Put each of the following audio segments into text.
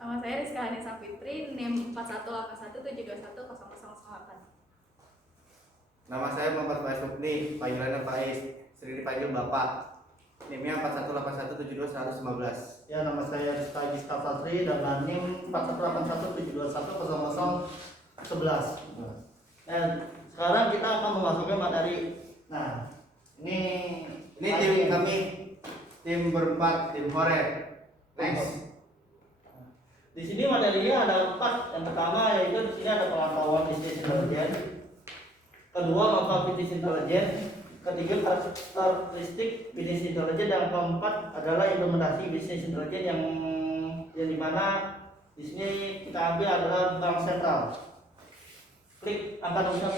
Nama saya Rizka Hanisa Fitri, NIM 4181721008. Nama saya Muhammad Faiz Mukni, panggilannya Faiz, sering dipanggil Bapak. NIM-nya 4181721015. Ya, nama saya Rizka Fitri dan NIM 4181721011. Dan sekarang kita akan memasuki materi. Nah, ini tim kami, tim berempat, tim Hore. Next. Di sini materinya ada 4. Yang pertama yaitu di sini ada pengetahuan bisnis intelijen. Kedua, manfaat bisnis intelijen. Ketiga, karakteristik bisnis intelijen. Dan keempat adalah implementasi bisnis intelijen yang dimana di sini kita ambil adalah bank sentral. Klik angka nomor 1.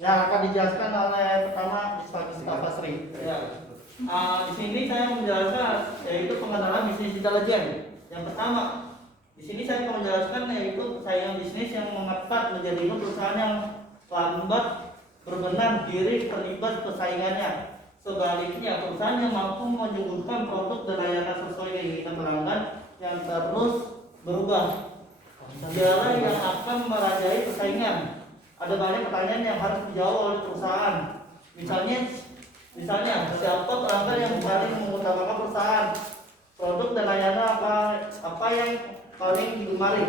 Yang akan dijelaskan oleh pertama Pak Fasri. Ya. Di sini saya menjelaskan yaitu pengenalan bisnis intelijen. Yang pertama, di sini saya akan menjelaskan yaitu persaingan bisnis yang mengetat menjadi perusahaan yang lambat berbenah diri terlibat persaingannya. Sebaliknya, perusahaan yang mampu menyuguhkan produk dan layanan sesuai keinginan pelanggan yang terus berubah. Dialah yang akan merajai persaingan. Ada banyak pertanyaan yang harus dijawab oleh perusahaan. Misalnya, siapa pelanggan yang paling mengutamakan perusahaan? Produk dan layanan apa yang paling digemari?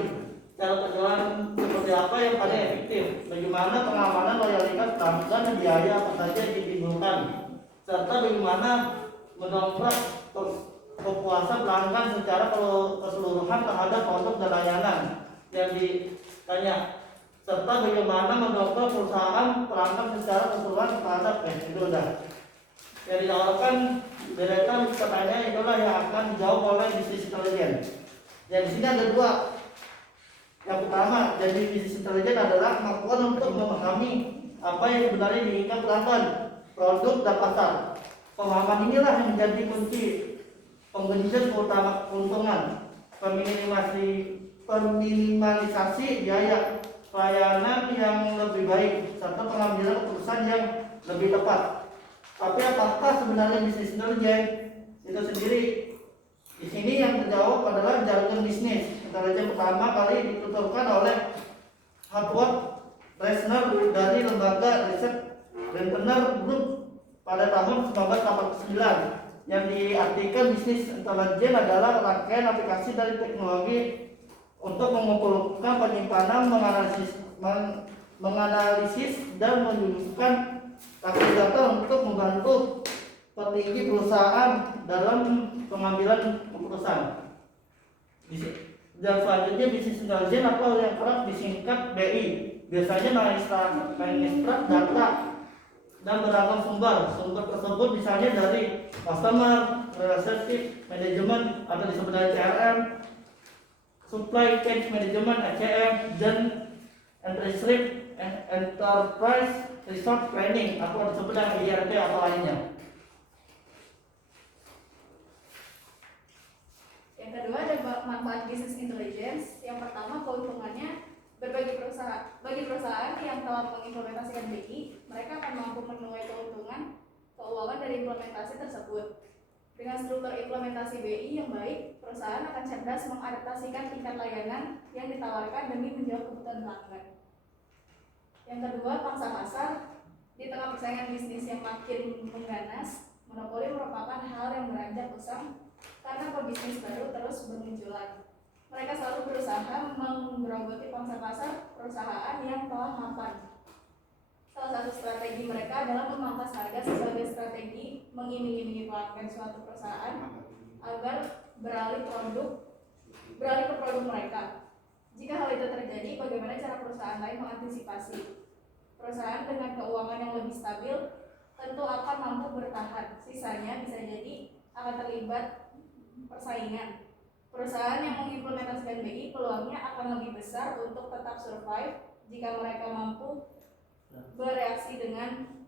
Cara penjualan seperti apa yang paling efektif? Bagaimana pengamanan loyalitas pelanggan dan biaya apa saja yang ditimbulkan? Serta bagaimana mendongkrak kepuasan pelanggan secara keseluruhan terhadap produk dan layanan yang ditanya. Serta bagaimana mendongkrak perusahaan pelanggan secara keseluruhan terhadap itu udah. Yang ditawarkan deretan pertanyaan itulah yang akan dijawab oleh bisnis intelijen. Yang di sini ada 2. Yang pertama, jadi bisnis intelijen adalah kemampuan untuk memahami apa yang sebenarnya diinginkan pelanggan, produk dan pasar. Pemahaman inilah yang menjadi kunci penggenjot keuntungan, peminimalisasi biaya, pelayanan yang lebih baik, serta pengambilan keputusan yang lebih tepat. Tapi apakah sebenarnya bisnis intelijen itu sendiri? Di sini yang terjawab adalah jargon bisnis intelijen pertama kali dituturkan oleh Howard Resner dari lembaga riset Gartner Group pada tahun 1989. Yang diartikan bisnis intelijen adalah rangkaian aplikasi dari teknologi untuk mengumpulkan, penyimpanan, menganalisis dan menunjukkan data untuk membantu petinggi perusahaan dalam pengambilan keputusan. Dan selanjutnya bisnis intelijen atau yang kerap disingkat BI biasanya mengekstra data dan beragam sumber. Sumber tersebut misalnya dari customer relationship management atau disebut dengan CRM, supply chain management (ACM), dan enterprise resource planning atau disebut dengan ERP atau lainnya. Yang kedua ada manfaat bisnis intelligence. Yang pertama, keuntungannya bagi perusahaan yang telah mengimplementasikan BI, mereka akan mampu menuai keuntungan keuangan dari implementasi tersebut. Dengan struktur implementasi BI yang baik, perusahaan akan cerdas mengadaptasikan tingkat layanan yang ditawarkan demi menjawab kebutuhan pelanggan. Yang kedua, pangsa pasar. Di tengah persaingan bisnis yang makin mengganas, monopoli merupakan hal yang beranjak usang karena pebisnis baru terus bermunculan. Mereka selalu berusaha menggerogoti pangsa pasar perusahaan yang telah mapan. Salah satu strategi mereka adalah memangkas harga sebagai strategi mengiming-imingi pelanggan suatu perusahaan agar beralih ke produk mereka. Jika hal itu terjadi, bagaimana cara perusahaan lain mengantisipasi? Perusahaan dengan keuangan yang lebih stabil tentu akan mampu bertahan. Sisanya bisa jadi akan terlibat persaingan. Perusahaan yang mengimplementasikan BI peluangnya akan lebih besar untuk tetap survive jika mereka mampu bereaksi dengan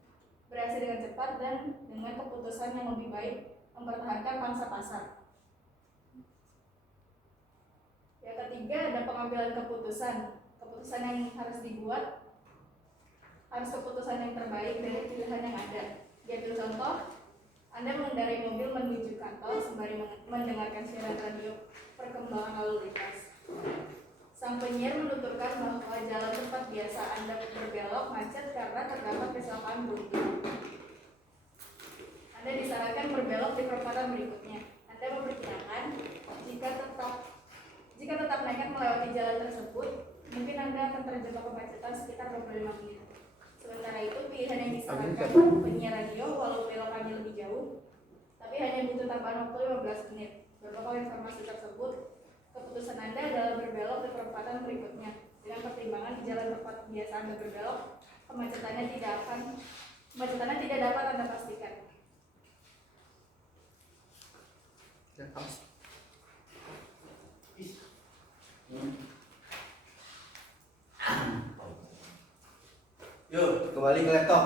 cepat dan dengan keputusan yang lebih baik mempertahankan pangsa pasar. Yang ketiga ada pengambilan keputusan. Keputusan yang harus dibuat harus keputusan yang terbaik dari pilihan yang ada. Diambil contoh, Anda mengendarai mobil menuju kantor sembari mendengarkan siaran radio perkembangan lalu lintas. Sang penyiar menuturkan bahwa jalan tempat biasa Anda berbelok macet karena terdapat kecelakaan beruntun. Anda disarankan berbelok di perempatan berikutnya. Anda memperkirakan jika tetap nekat melewati jalan tersebut, mungkin Anda akan terjebak kemacetan sekitar 25 menit. Sementara itu, pilihan yang disarankan penyiar radio walau belokannya lebih jauh, tapi hanya butuh tambahan waktu 15 menit. Berbekal informasi tersebut, keputusan Anda adalah berbelok di perempatan berikutnya. Dengan pertimbangan di jalan tempat biasa Anda berbelok, kemacetannya tidak dapat Anda pastikan. Yuk, kembali ke laptop.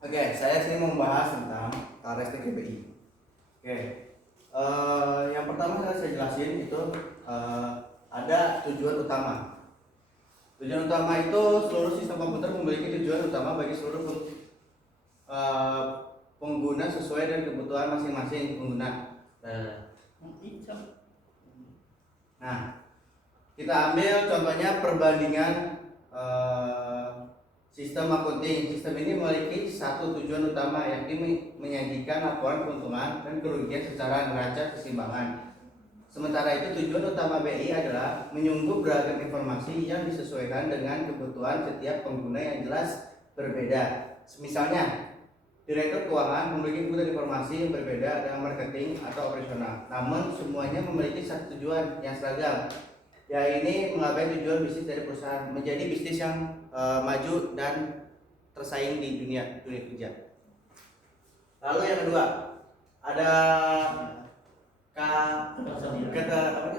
Oke, saya sini mau membahas tentang karakteristik GPI. Oke, yang pertama saya jelasin itu ada tujuan utama. Tujuan utama itu seluruh sistem komputer memiliki tujuan utama bagi seluruh pengguna sesuai dengan kebutuhan masing-masing pengguna. Nah, kita ambil contohnya perbandingan sistem akunting. Sistem ini memiliki satu tujuan utama, yakni menyajikan laporan keuntungan dan kerugian secara neraca keseimbangan. Sementara itu tujuan utama BI adalah menyungguh beragam informasi yang disesuaikan dengan kebutuhan setiap pengguna yang jelas berbeda. Misalnya, direktur keuangan memiliki kebutuhan informasi yang berbeda dengan marketing atau operasional. Namun semuanya memiliki satu tujuan yang seragam, yaitu menggapai tujuan bisnis dari perusahaan menjadi bisnis yang maju dan tersaing di dunia kerja. Lalu yang kedua, ada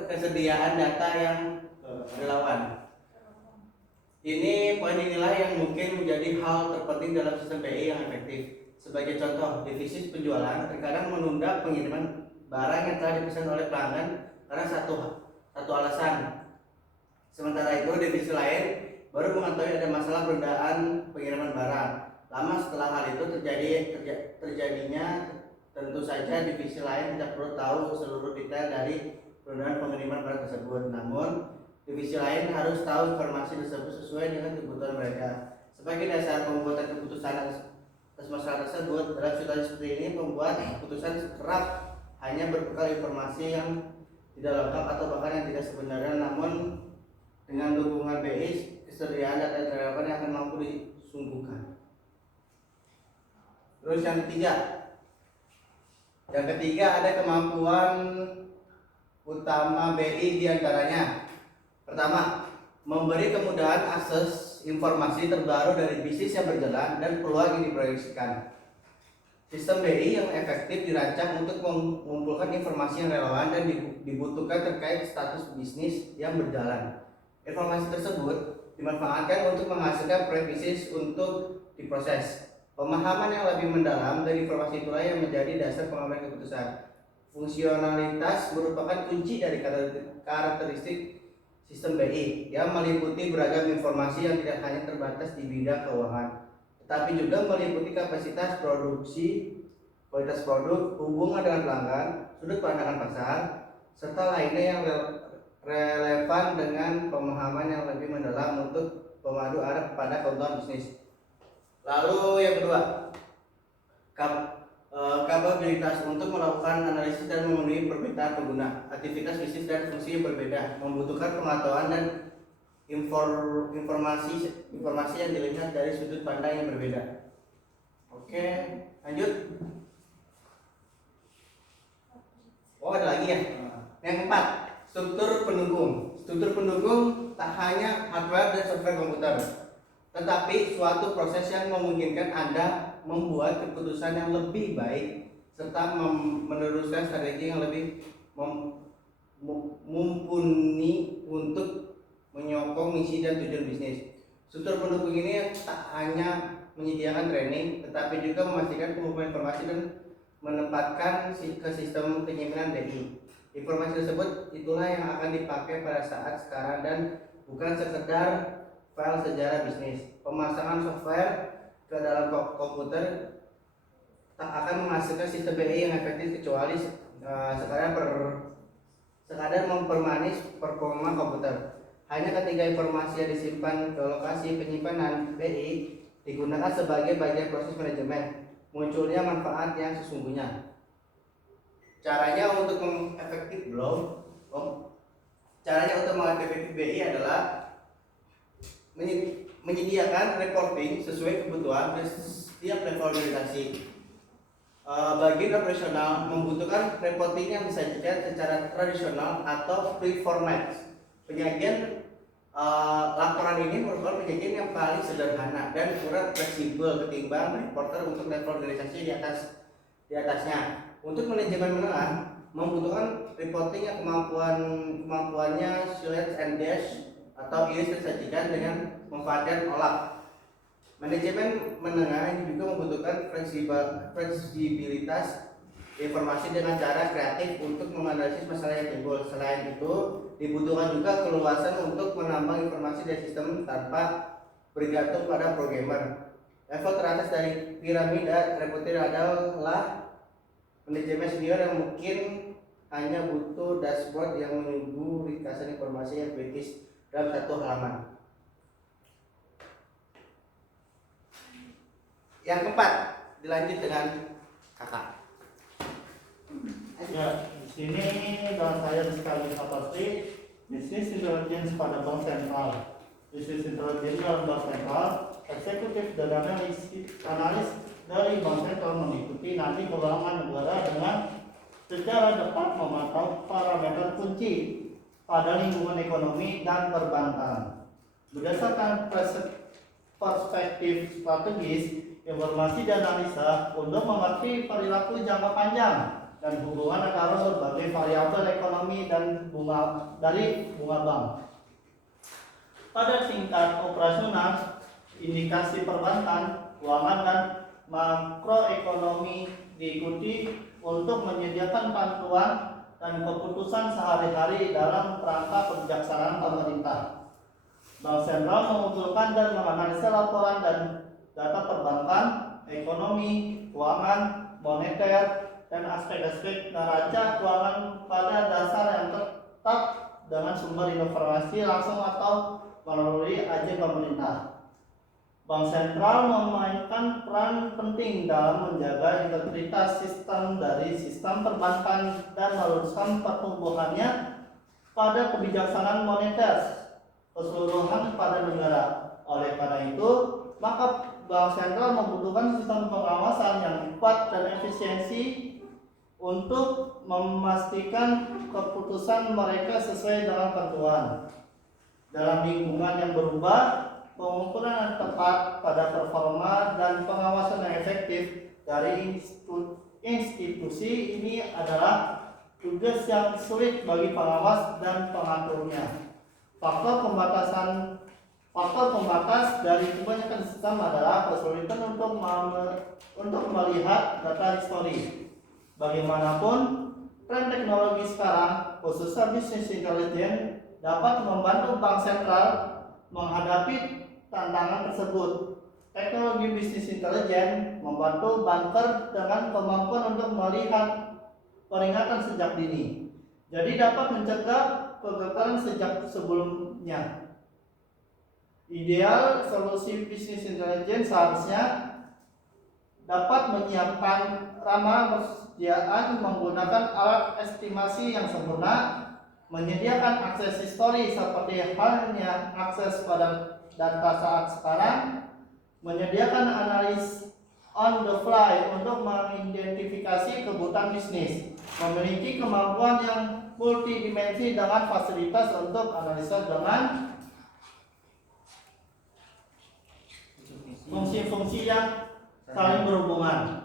kesediaan data yang relawan. Ini poin inilah yang mungkin menjadi hal terpenting dalam sistem BI yang efektif. Sebagai contoh, defisit penjualan terkadang menunda pengiriman barang yang telah dipesan oleh pelanggan karena satu alasan. Sementara itu, divisi lain baru mengetahui ada masalah penundaan pengiriman barang. Lama setelah hal itu terjadinya, tentu saja divisi lain tidak perlu tahu seluruh detail dari penundaan pengiriman barang tersebut. Namun, divisi lain harus tahu informasi tersebut sesuai dengan kebutuhan mereka. Sebagai dasar pembuatan keputusan atas masalah tersebut, dalam situasi seperti ini, pembuat keputusan kerap hanya berbekal informasi yang tidak lengkap atau bahkan yang tidak sebenarnya. Namun dengan dukungan BI, kesediaan data relevan yang akan mampu disungguhkan. Terus yang ketiga ada kemampuan utama BI diantaranya. Pertama, memberi kemudahan akses informasi terbaru dari bisnis yang berjalan dan peluang yang diproyeksikan. Sistem BI yang efektif dirancang untuk mengumpulkan informasi yang relevan dan dibutuhkan terkait status bisnis yang berjalan. Informasi tersebut dimanfaatkan untuk menghasilkan proyek bisnis untuk diproses. Pemahaman yang lebih mendalam dari informasi itulah yang menjadi dasar pengambilan keputusan. Fungsionalitas merupakan kunci dari karakteristik sistem BI yang meliputi beragam informasi yang tidak hanya terbatas di bidang keuangan, tetapi juga meliputi kapasitas produksi, kualitas produk, hubungan dengan pelanggan, sudut pandangan pasar, serta lainnya yang relevan dengan pemahaman yang lebih mendalam untuk pemadu arah pada keuntungan bisnis. Lalu yang kedua, kapabilitas untuk melakukan analisis dan memenuhi permintaan pengguna. Aktivitas bisnis dan fungsi yang berbeda membutuhkan pengetahuan dan informasi yang dilihat dari sudut pandang yang berbeda. Oke, lanjut. Oh, ada lagi ya. Yang keempat, struktur pendukung. Struktur pendukung tak hanya hardware dan software komputer, tetapi suatu proses yang memungkinkan Anda membuat keputusan yang lebih baik serta meneruskan strategi yang lebih mumpuni untuk menyokong misi dan tujuan bisnis. Struktur pendukung ini tak hanya menyediakan training, tetapi juga memastikan pengumpulan informasi dan menempatkan ke sistem penyimpanan BI. Informasi tersebut itulah yang akan dipakai pada saat sekarang dan bukan sekedar file sejarah bisnis. Pemasangan software ke dalam komputer tak akan menghasilkan sistem BI yang efektif kecuali sekadar mempermanis performa komputer. Hanya ketika informasi yang disimpan ke lokasi penyimpanan BI digunakan sebagai bagian proses manajemen, munculnya manfaat yang sesungguhnya. Caranya untuk mengefektif BI adalah menyediakan reporting sesuai kebutuhan di setiap level organisasi. Bagian operasional membutuhkan reporting yang disajikan secara tradisional atau free format. Penyajian laporan ini merupakan penyajian yang paling sederhana dan kurang fleksibel ketimbang reporter untuk level organisasi di atasnya. Untuk manajemen menengah membutuhkan reporting yang kemampuannya slide and dash atau iris tersajikan dengan memanfaatkan OLAP. Manajemen menengah ini juga membutuhkan fleksibilitas informasi dengan cara kreatif untuk menganalisis masalah yang timbul. Selain itu, dibutuhkan juga keluasan untuk menambah informasi dari sistem tanpa bergantung pada programmer. Level teratas dari piramida reporter adalah manajemen senior yang mungkin hanya butuh dashboard yang menunggu ringkasan informasi yang kritis dalam satu halaman. Yang keempat, dilanjut dengan kakak. Ya, di sini dan saya sekali seperti bisnis intelligence pada bank sentral. Bisnis intelligence dalam bank sentral, eksekutif dan analis dari bank sentral mengikuti nanti keuangan negara dengan secara tepat memantau parameter kunci pada lingkungan ekonomi dan perbankan. Berdasarkan perspektif strategis, informasi dan analisa untuk mengerti perilaku jangka panjang dan hubungan antara berbagai variabel ekonomi dan bunga bank. Pada tingkat operasional, indikasi perbankan, keuangan dan makroekonomi diikuti untuk menyediakan panduan dan keputusan sehari-hari dalam kerangka kebijaksanaan pemerintah. Bank sentral mengumpulkan dan menganalisa laporan dan data perbankan, ekonomi, keuangan, moneter, dan aspek-aspek neraca keuangan pada dasar yang tetap dengan sumber informasi langsung atau melalui agen pemerintah. Bank sentral memainkan peran penting dalam menjaga integritas sistem dari sistem perbankan dan meluruskan pertumbuhannya pada kebijaksanaan moneter keseluruhan pada negara. Oleh karena itu, maka Bank sentral membutuhkan sistem pengawasan yang kuat dan efisiensi untuk memastikan keputusan mereka sesuai dengan ketentuan. Dalam lingkungan yang berubah, pengukuran yang tepat pada performa dan pengawasan yang efektif dari institusi ini adalah tugas yang sulit bagi pengawas dan pengaturnya. Faktor pembatas dari kebanyakan sistem adalah kesulitan untuk melihat data histori. Bagaimanapun, tren teknologi sekarang, khususnya bisnis intelijen, dapat membantu bank sentral menghadapi tantangan tersebut. Teknologi bisnis intelijen membantu banker dengan kemampuan untuk melihat peringatan sejak dini. Jadi dapat mencegah kegagalan sejak sebelumnya. Ideal solusi bisnis intelijen seharusnya dapat menyiapkan ramalan persediaan menggunakan alat estimasi yang sempurna, menyediakan akses histori seperti halnya akses pada data saat sekarang, menyediakan analis on the fly untuk mengidentifikasi kebutuhan bisnis, memiliki kemampuan yang multidimensi dengan fasilitas untuk analisa dengan fungsi-fungsi yang saling berhubungan,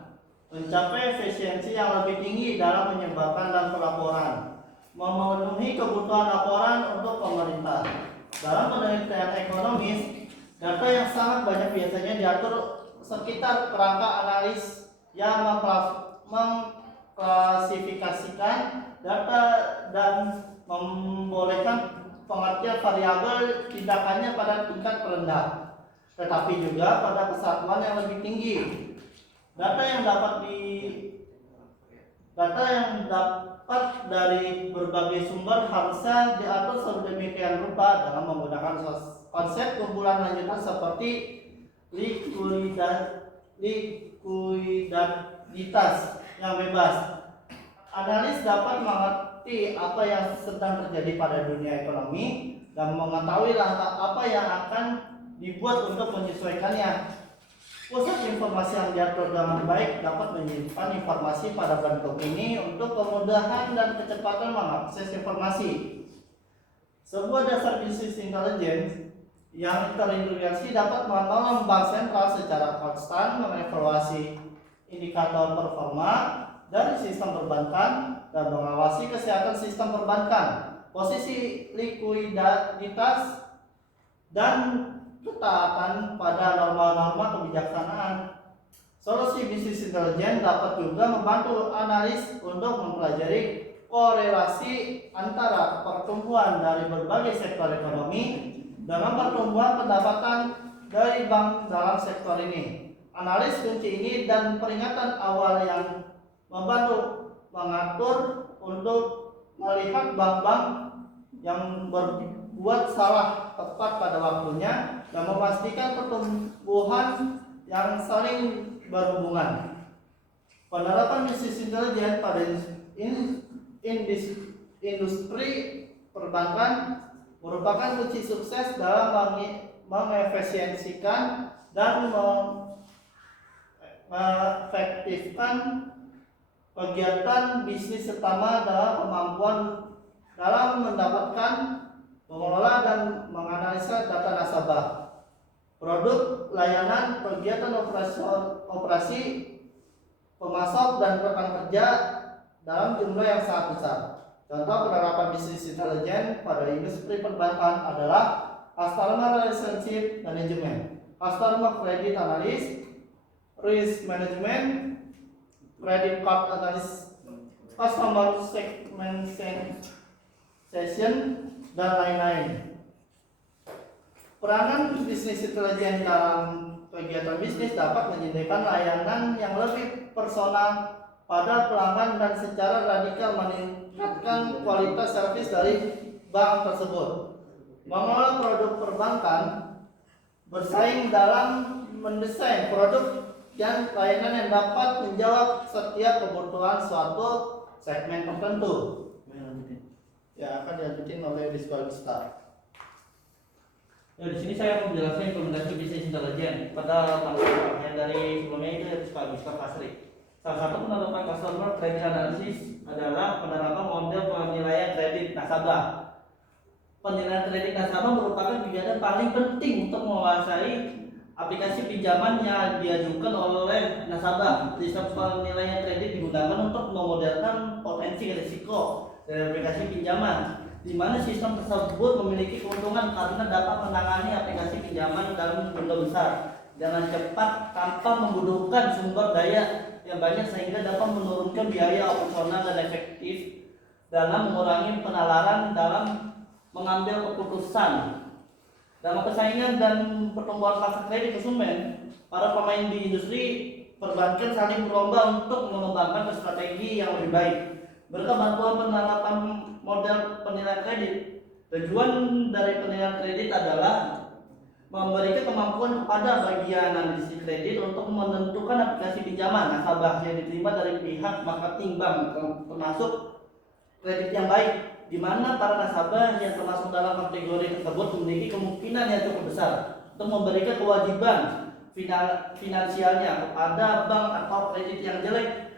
mencapai efisiensi yang lebih tinggi dalam menyebarkan dan pelaporan, memenuhi kebutuhan laporan untuk pemerintah. Dalam penelitian ekonomis, data yang sangat banyak biasanya diatur sekitar kerangka analis yang mengklasifikasikan data dan membolehkan pengertian variabel tindakannya pada tingkat rendah, tetapi juga pada kesatuan yang lebih tinggi. Data yang dapat dari berbagai sumber harusnya diatur sedemikian rupa dengan menggunakan konsep kumpulan lanjutan seperti likuiditas yang bebas. Analis dapat mengerti apa yang sedang terjadi pada dunia ekonomi dan mengetahui langkah apa yang akan dibuat untuk menyesuaikannya. Pusat informasi yang diatur dengan baik dapat menyimpan informasi pada bentuk ini untuk kemudahan dan kecepatan mengakses informasi. Sebuah dasar bisnis intelligence yang terintegrasi dapat menolong bank sentral secara konstan mengevaluasi indikator performa dari sistem perbankan dan mengawasi kesehatan sistem perbankan, posisi likuiditas, dan ketaatan pada norma-norma kebijaksanaan. Solusi bisnis intelijen dapat juga membantu analis untuk mempelajari korelasi antara pertumbuhan dari berbagai sektor ekonomi dengan pertumbuhan pendapatan dari bank dalam sektor ini. Analis kunci ini dan peringatan awal yang membantu mengatur untuk melihat bank-bank yang berbuat salah tepat pada waktunya dan memastikan pertumbuhan yang saling berhubungan. Penerapan bisnis intelijen pada industri perbankan merupakan kunci sukses dalam mengefisiensikan dan mengefektifkan kegiatan bisnis terutama dalam kemampuan dalam mendapatkan, mengelola dan menganalisa data nasabah, produk, layanan, kegiatan operasi, pemasok dan rekan kerja dalam jumlah yang sangat besar. Contoh penerapan bisnis intelijen pada industri perbankan adalah Customer Relationship Management, Customer Credit Analysis, Risk Management, Credit Card Analysis, Customer Segmentation, dan lain-lain. Peranan bisnis intelijen dalam kegiatan bisnis dapat menyediakan layanan yang lebih personal pada pelanggan dan secara radikal meningkatkan kualitas servis dari bank tersebut. Mengelola produk perbankan bersaing dalam mendesain produk dan layanan yang dapat menjawab setiap kebutuhan suatu segmen tertentu. Ya, akan dilanjutin oleh Rizky. Ya, di sini saya akan menjelaskan implementasi bisnis intelijen pada masukan yang dari sebelumnya itu Rizky Fasri. Salah satu penerapan customer credit analysis adalah penerapan model penilaian kredit nasabah. Penilaian kredit nasabah merupakan kegiatan paling penting untuk menguasai aplikasi pinjaman yang diajukan oleh nasabah. Sistem penilaian kredit digunakan untuk memodelkan potensi risiko dari aplikasi pinjaman, di mana sistem tersebut memiliki keuntungan karena dapat menangani aplikasi pinjaman dalam jumlah besar dengan cepat tanpa membutuhkan sumber daya yang banyak sehingga dapat menurunkan biaya operasional dan efektif dalam mengurangi penalaran dalam mengambil keputusan. Dalam persaingan dan pertumbuhan pasar kredit konsumen, para pemain di industri perbankan saling berlomba untuk mengembangkan strategi yang lebih baik. Berkat bantuan penerapan model penilaian kredit, tujuan dari penilaian kredit adalah memberikan kemampuan kepada bagian analisis kredit untuk menentukan aplikasi pinjaman nasabah yang diterima dari pihak marketing bank, termasuk kredit yang baik, di mana para nasabah yang termasuk dalam kategori tersebut memiliki kemungkinan yang cukup besar untuk memberikan kewajiban finansialnya kepada bank atau kredit yang jelek,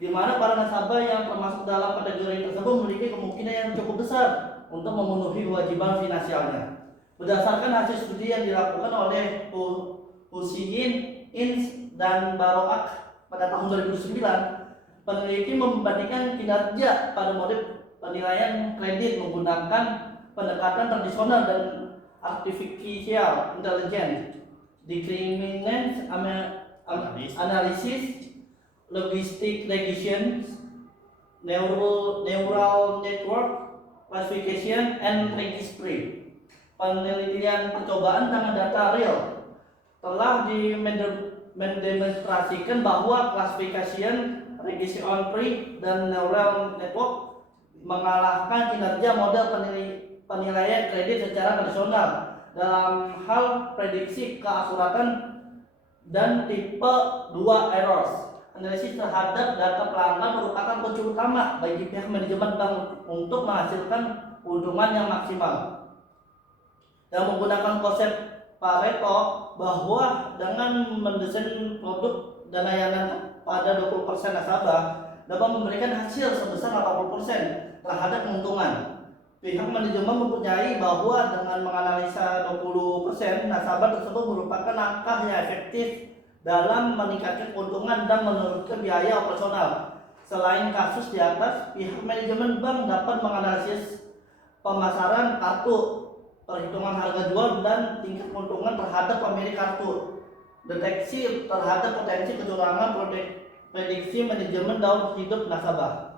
di mana para nasabah yang termasuk dalam kategori tersebut memiliki kemungkinan yang cukup besar untuk memenuhi kewajiban finansialnya. Berdasarkan hasil studi yang dilakukan oleh Husin, Inc. dan Baroak pada tahun 2009, peneliti membandingkan kinerja pada model penilaian kredit menggunakan pendekatan tradisional dan artificial intelligence, discriminant analysis, logistic regression, neural network classification, and registry. Penelitian percobaan dengan data real telah mendemonstrasikan bahwa classification, regression tree, dan neural network mengalahkan kinerja model penilaian kredit secara tradisional dalam hal prediksi keakuratan dan tipe 2 errors. Analisis terhadap data pelanggan merupakan kunci utama bagi pihak manajemen bank untuk menghasilkan keuntungan yang maksimal. Dan menggunakan konsep Pareto bahwa dengan mendesain produk dan layanan pada 20% nasabah dapat memberikan hasil sebesar 80% terhadap keuntungan. Pihak manajemen mempunyai bahwa dengan menganalisa 20% nasabah tersebut merupakan langkah yang efektif dalam meningkatkan keuntungan dan menurunkan biaya operasional. Selain kasus di atas, pihak manajemen bank dapat menganalisis pemasaran kartu, perhitungan harga jual, dan tingkat keuntungan terhadap pemilik kartu, deteksi terhadap potensi kecurangan, prediksi manajemen daur hidup nasabah.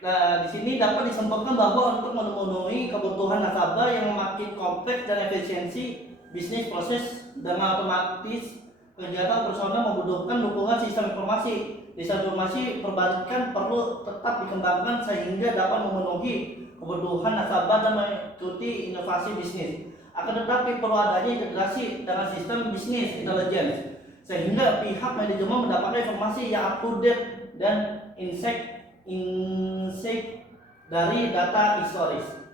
Nah, di sini dapat disimpulkan bahwa untuk memenuhi kebutuhan nasabah yang makin kompleks dan efisiensi bisnis proses dengan otomatis, kegiatan personal membutuhkan dukungan sistem informasi. Sistem informasi perbankan perlu tetap dikembangkan sehingga dapat memenuhi kebutuhan nasabah dan mengikuti inovasi bisnis. Akan tetapi perlu adanya integrasi dengan sistem bisnis intelligence sehingga pihak manajemen mendapatkan informasi yang up to date dan insight dari data historis.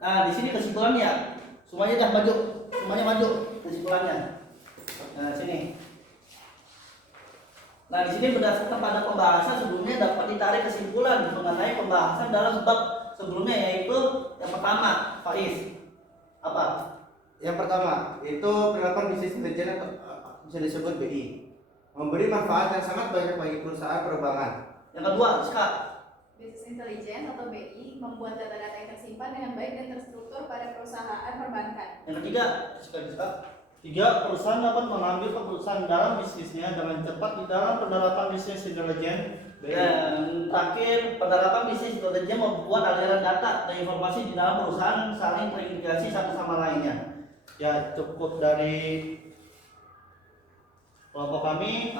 Nah, di sini kesimpulannya, semuanya maju kesimpulannya. Nah, sini. Nah, di sini berdasarkan pada pembahasan sebelumnya dapat ditarik kesimpulan mengenai pembahasan dalam bab sebelumnya, yaitu yang pertama, Faiz. Apa? Yang pertama, itu penerapan bisnis intelijen atau bisa disebut BI. Memberi manfaat yang sangat banyak bagi perusahaan perbankan. Yang kedua, Rizka. Bisnis intelijen atau BI membuat data-data yang tersimpan dengan baik dan terstruktur pada perusahaan perbankan. Yang ketiga, Rizka. Tiga, perusahaan dapat mengambil keputusan dalam bisnisnya dengan cepat di dalam penerapan bisnis intelijen. Dan terakhir, penerapan bisnis intelijen membuat aliran data dan informasi di dalam perusahaan saling terintegrasi satu sama lainnya. Ya, cukup dari kelompok kami.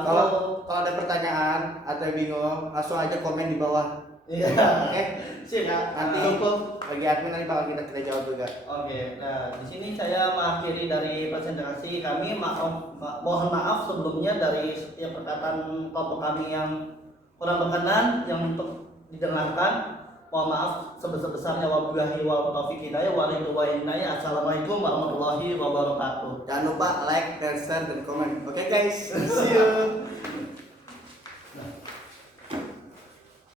Kalau ada pertanyaan atau yang bingung, langsung aja komen di bawah. Iya. Oke. Sip. Nanti bagi admin nanti bakal kita jawab juga. Oke, nah di sini saya mengakhiri dari presentasi kami. Mohon maaf sebelumnya dari setiap perkataan kelompok kami yang kurang berkenan yang untuk didengarkan. Mohon maaf sebesar-besarnya. Wabillahi taufiq hidayah walhidayah. Assalamualaikum warahmatullahi wabarakatuh. Jangan lupa like, share, dan komen. Oke guys, see you.